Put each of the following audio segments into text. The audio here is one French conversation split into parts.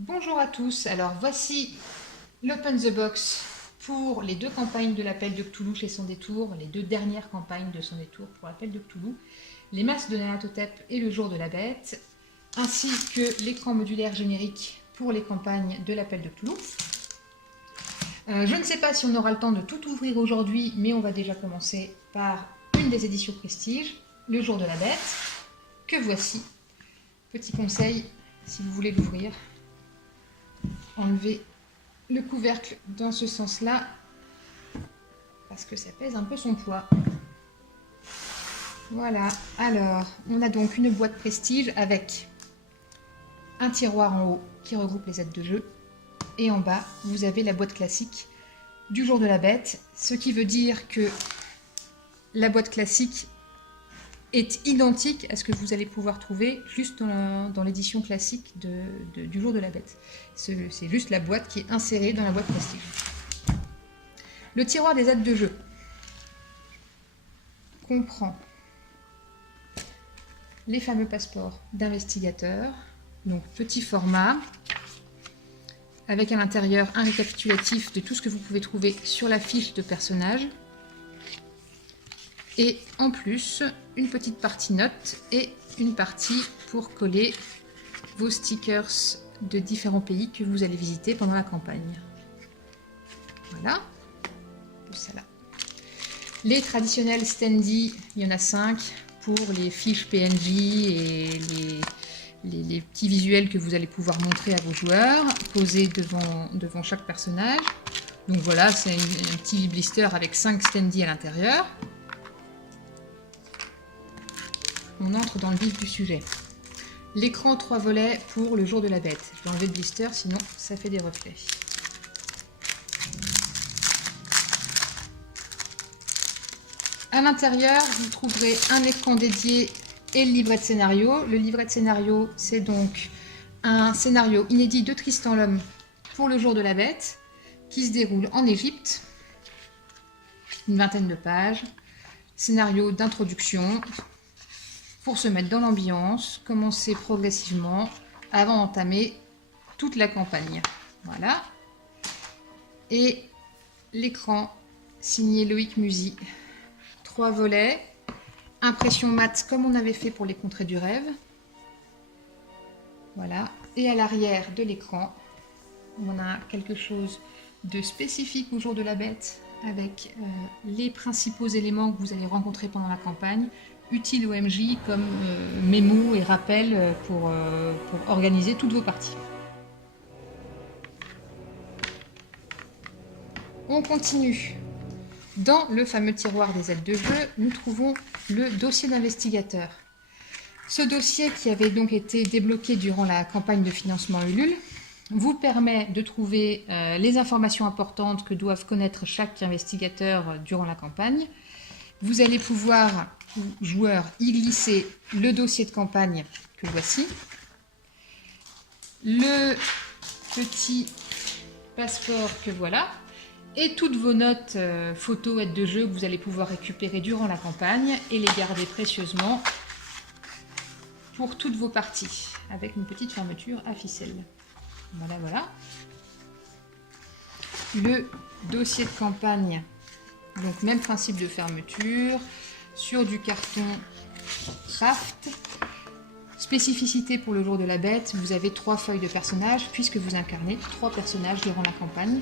Bonjour à tous, alors voici l'Open the Box pour les deux campagnes de l'appel de Cthulhu chez Son Détour, les deux dernières campagnes de Son Détour pour l'appel de Cthulhu, les masques de Nyarlathotep et le jour de la bête, ainsi que l'écran modulaire générique pour les campagnes de l'appel de Cthulhu. Je ne sais pas si on aura le temps de tout ouvrir aujourd'hui, mais on va déjà commencer par une des éditions Prestige, le jour de la bête, que voici. Petit conseil, si vous voulez l'ouvrir, enlevez le couvercle dans ce sens-là, parce que ça pèse un peu son poids. Voilà, alors, on a donc une boîte Prestige avec un tiroir en haut qui regroupe les aides de jeu, et en bas, vous avez la boîte classique du jour de la bête, ce qui veut dire que la boîte classique est identique à ce que vous allez pouvoir trouver juste dans l'édition classique du jour de la bête. C'est juste la boîte qui est insérée dans la boîte Prestige. Le tiroir des aides de jeu comprend les fameux passeports d'investigateurs, donc petit format, avec à l'intérieur un récapitulatif de tout ce que vous pouvez trouver sur la fiche de personnage, et en plus une petite partie notes et une partie pour coller vos stickers de différents pays que vous allez visiter pendant la campagne. Voilà, ça là. Les traditionnels standees, il y en a 5 pour les fiches PNJ et les petits visuels que vous allez pouvoir montrer à vos joueurs, posés devant chaque personnage. Donc voilà, c'est un petit blister avec 5 standees à l'intérieur. On entre dans le vif du sujet. L'écran 3 volets pour le jour de la bête. Je vais enlever le blister, sinon ça fait des reflets. À l'intérieur, vous trouverez un écran dédié et le livret de scénario. Le livret de scénario, c'est donc un scénario inédit de Tristan l'Homme pour le jour de la bête, qui se déroule en Égypte. Une vingtaine de pages. Scénario d'introduction pour se mettre dans l'ambiance, commencer progressivement avant d'entamer toute la campagne. Voilà. Et l'écran signé Loïc Musy. 3 volets, impression mat comme on avait fait pour les Contrées du rêve. Voilà. Et à l'arrière de l'écran, on a quelque chose de spécifique au jour de la bête avec les principaux éléments que vous allez rencontrer pendant la campagne, utiles au MJ comme mémo et rappel pour organiser toutes vos parties. On continue. Dans le fameux tiroir des aides de jeu, nous trouvons le dossier d'investigateur. Ce dossier, qui avait donc été débloqué durant la campagne de financement Ulule, vous permet de trouver les informations importantes que doivent connaître chaque investigateur durant la campagne. Vous allez pouvoir, joueurs, y glisser le dossier de campagne que voici, le petit passeport que voilà, et toutes vos notes, photos, aides de jeu que vous allez pouvoir récupérer durant la campagne et les garder précieusement pour toutes vos parties, avec une petite fermeture à ficelle. Voilà, voilà. Le dossier de campagne, donc même principe de fermeture, sur du carton craft. Spécificité pour le jour de la bête, vous avez 3 feuilles de personnages, puisque vous incarnez 3 personnages durant la campagne.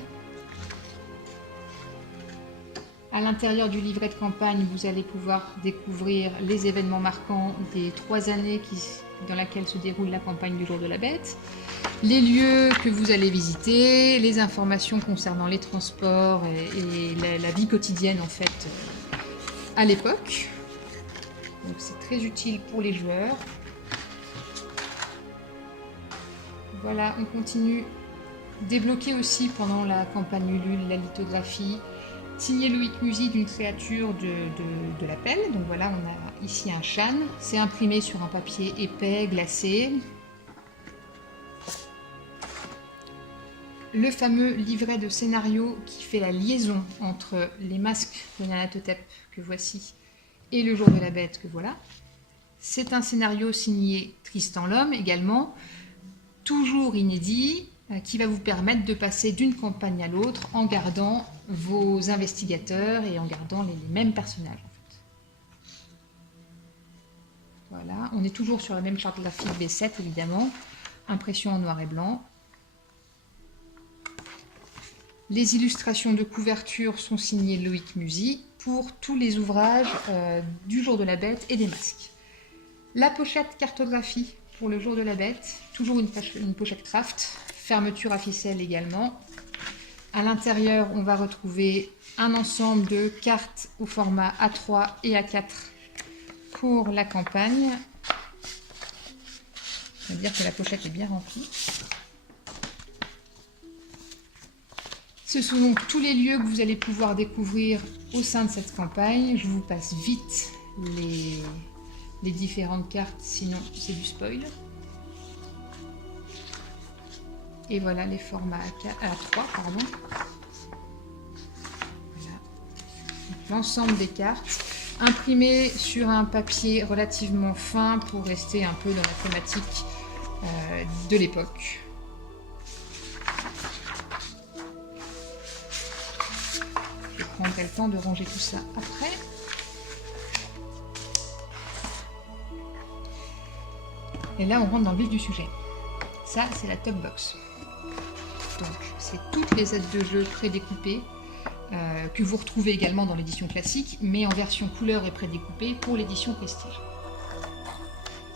À l'intérieur du livret de campagne, vous allez pouvoir découvrir les événements marquants des 3 années dans lesquelles se déroule la campagne du jour de la bête, les lieux que vous allez visiter, les informations concernant les transports et la vie quotidienne en fait à l'époque. Donc c'est très utile pour les joueurs. Voilà, on continue. Débloquer aussi pendant la campagne Ulule la lithographie signé Loïc Musy d'une créature de l'appel. Donc voilà, on a ici un Shan. C'est imprimé sur un papier épais, glacé. Le fameux livret de scénario qui fait la liaison entre les masques de Nyarlathotep que voici et le jour de la bête que voilà. C'est un scénario signé Tristan l'Homme également. toujours inédit, qui va vous permettre de passer d'une campagne à l'autre en gardant vos investigateurs et en gardant les mêmes personnages. En fait. Voilà, on est toujours sur la même charte graphique B7 évidemment, impression en noir et blanc. Les illustrations de couverture sont signées Loïc Musy pour tous les ouvrages du Jour de la Bête et des masques. La pochette cartographie pour le Jour de la Bête, toujours une pochette craft, fermeture à ficelle également. À l'intérieur, on va retrouver un ensemble de cartes au format A3 et A4 pour la campagne. Ça veut dire que la pochette est bien remplie. Ce sont donc tous les lieux que vous allez pouvoir découvrir au sein de cette campagne. Je vous passe vite les différentes cartes, sinon c'est du spoil. Et voilà les formats A3, pardon. Voilà. L'ensemble des cartes, imprimées sur un papier relativement fin pour rester un peu dans la thématique de l'époque. Je prendrai le temps de ranger tout ça après. Et là, on rentre dans le vif du sujet. Ça, c'est la top box. Donc, c'est toutes les aides de jeu prédécoupées que vous retrouvez également dans l'édition classique, mais en version couleur et prédécoupée pour l'édition Prestige.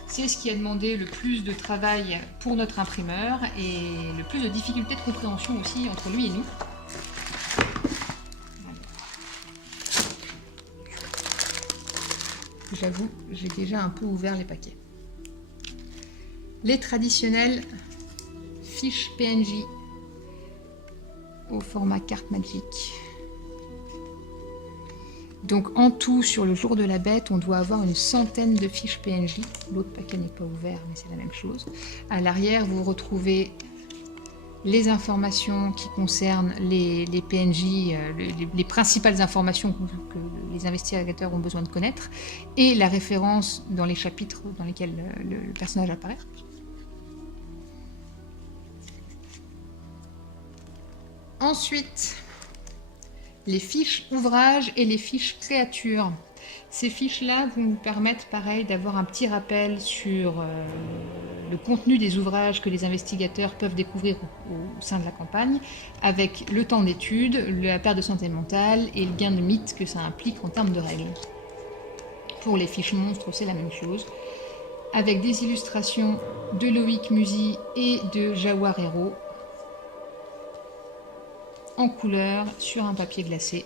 C'est ce qui a demandé le plus de travail pour notre imprimeur et le plus de difficultés de compréhension aussi entre lui et nous. J'avoue, j'ai déjà un peu ouvert les paquets. Les traditionnelles fiches PNJ au format carte Magic. Donc en tout, sur le Jour de la Bête, on doit avoir une centaine de fiches PNJ. L'autre paquet n'est pas ouvert, mais c'est la même chose. À l'arrière, vous retrouvez les informations qui concernent les PNJ, les principales informations que les investigateurs ont besoin de connaître, et la référence dans les chapitres dans lesquels le personnage apparaît. Ensuite, les fiches ouvrages et les fiches créatures. Ces fiches-là vont vous permettre, pareil, d'avoir un petit rappel sur le contenu des ouvrages que les investigateurs peuvent découvrir au sein de la campagne, avec le temps d'étude, la perte de santé mentale et le gain de mythe que ça implique en termes de règles. Pour les fiches monstres, c'est la même chose, avec des illustrations de Loïc Musy et de Jawar Hero, en couleur sur un papier glacé.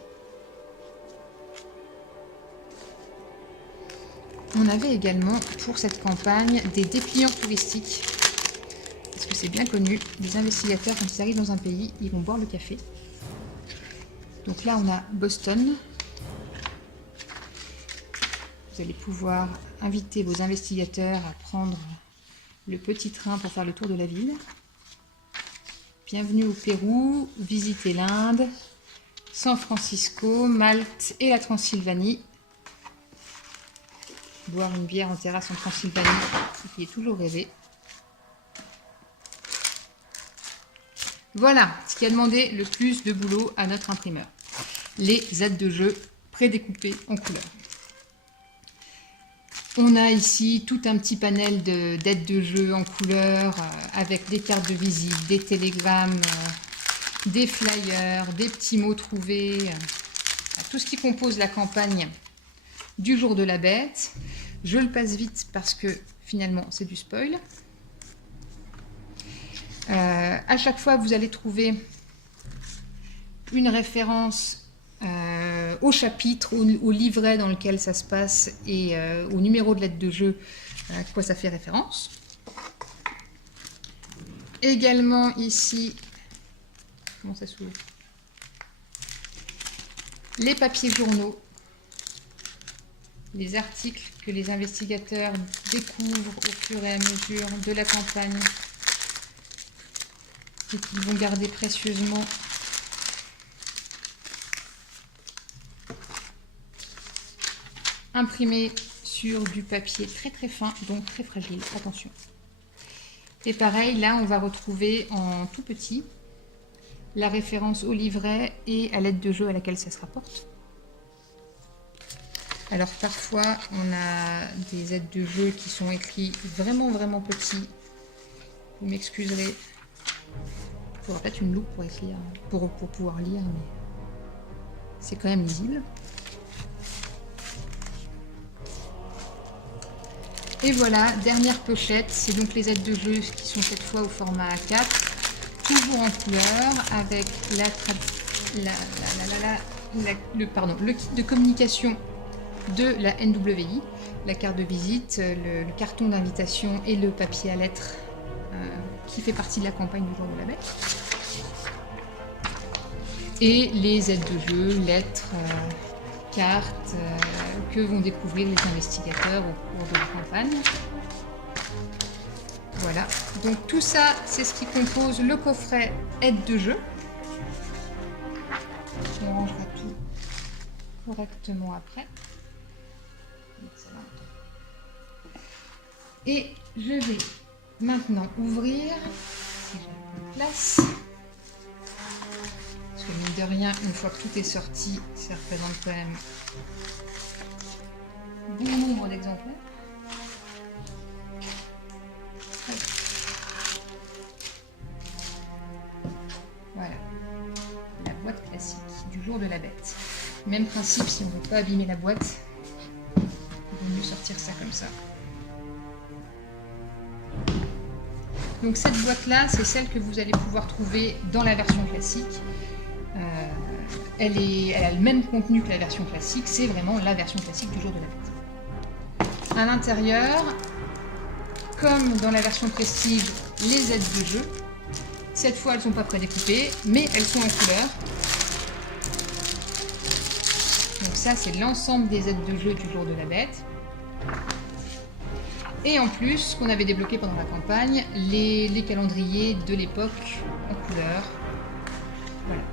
On avait également pour cette campagne des dépliants touristiques, parce que c'est bien connu, les investigateurs quand ils arrivent dans un pays, ils vont boire le café. Donc là on a Boston. Vous allez pouvoir inviter vos investigateurs à prendre le petit train pour faire le tour de la ville. Bienvenue au Pérou, visitez l'Inde, San Francisco, Malte et la Transylvanie. Boire une bière en terrasse en Transylvanie, ce qui est toujours rêvé. Voilà ce qui a demandé le plus de boulot à notre imprimeur. Les aides de jeu prédécoupées en couleur. On a ici tout un petit panel d'aides de jeu en couleur avec des cartes de visite, des télégrammes, des flyers, des petits mots trouvés, tout ce qui compose la campagne du Jour de la Bête. Je le passe vite parce que finalement c'est du spoil. À chaque fois vous allez trouver une référence au chapitre, au livret dans lequel ça se passe et au numéro de l'aide de jeu à quoi ça fait référence. Également ici, comment ça s'ouvre ? Les papiers journaux, les articles que les investigateurs découvrent au fur et à mesure de la campagne et qu'ils vont garder précieusement. Imprimé sur du papier très très fin, donc très fragile, attention. Et pareil, là, on va retrouver en tout petit la référence au livret et à l'aide de jeu à laquelle ça se rapporte. Alors parfois, on a des aides de jeu qui sont écrites vraiment petits. Vous m'excuserez. Il faudra peut-être une loupe pour écrire, pour pouvoir lire, mais c'est quand même lisible. Et voilà, dernière pochette, c'est donc les aides de jeu qui sont cette fois au format A4, toujours en couleur, avec le kit de communication de la NWI, la carte de visite, le carton d'invitation et le papier à lettres qui fait partie de la campagne du jour de la bête. Et les aides de jeu, lettres, cartes que vont découvrir les investigateurs au cours de la campagne. Voilà, donc tout ça, c'est ce qui compose le coffret aide de jeu. On rangera tout correctement après. Et je vais maintenant ouvrir, si j'ai un peu de place, parce que mine de rien, une fois que tout est sorti, ça représente quand même bon nombre d'exemplaires. Voilà, la boîte classique du jour de la bête. Même principe, si on ne veut pas abîmer la boîte, il vaut mieux sortir ça comme ça. Donc cette boîte-là, c'est celle que vous allez pouvoir trouver dans la version classique. Elle a le même contenu que la version classique, c'est vraiment la version classique du jour de la bête. À l'intérieur, comme dans la version Prestige, les aides de jeu. Cette fois, elles ne sont pas prédécoupées, mais elles sont en couleur. Donc ça, c'est l'ensemble des aides de jeu du jour de la bête. Et en plus, ce qu'on avait débloqué pendant la campagne, les calendriers de l'époque en couleur. Voilà.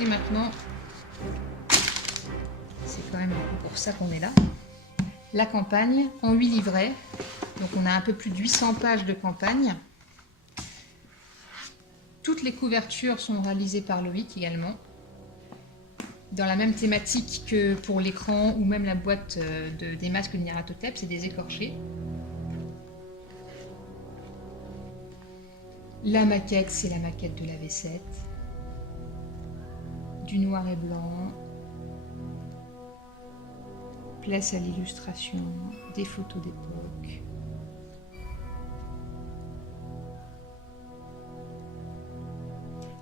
Et maintenant, c'est quand même un peu pour ça qu'on est là. La campagne en 8 livrets. Donc on a un peu plus de 800 pages de campagne. Toutes les couvertures sont réalisées par Loïc également. Dans la même thématique que pour l'écran ou même la boîte des masques de Nyarlathotep, c'est des écorchés. La maquette, c'est la maquette de la V7. Du noir et blanc. Place à l'illustration, des photos d'époque.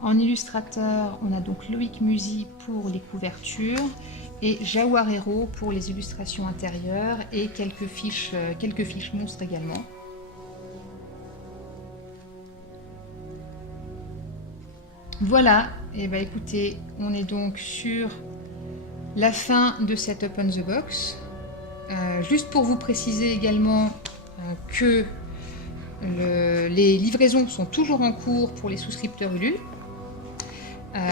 En illustrateur, on a donc Loïc Musy pour les couvertures et Jawar Hero pour les illustrations intérieures et quelques fiches monstres également. Voilà, et bah écoutez, on est donc sur la fin de cette Open the Box. Juste pour vous préciser également que les livraisons sont toujours en cours pour les souscripteurs Ulule.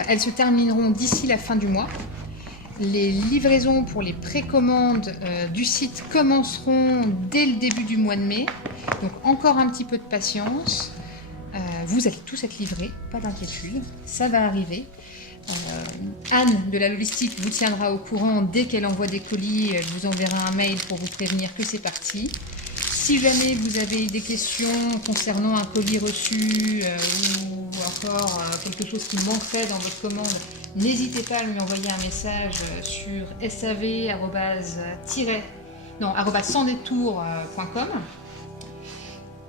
Elles se termineront d'ici la fin du mois. Les livraisons pour les précommandes du site commenceront dès le début du mois de mai. Donc encore un petit peu de patience. Vous allez tous être livrés, pas d'inquiétude, ça va arriver. Anne de la logistique vous tiendra au courant dès qu'elle envoie des colis. Elle vous enverra un mail pour vous prévenir que c'est parti. Si jamais vous avez des questions concernant un colis reçu ou encore quelque chose qui manquerait dans votre commande, n'hésitez pas à lui envoyer un message sur sav@sans-détour.com.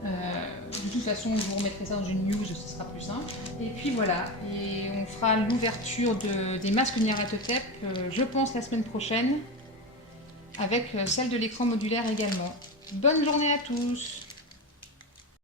De toute façon, je vous remettrai ça dans une news, ce sera plus simple. Et puis voilà, et on fera l'ouverture des masques Nyarlathotep, je pense, la semaine prochaine, avec celle de l'écran modulaire également. Bonne journée à tous!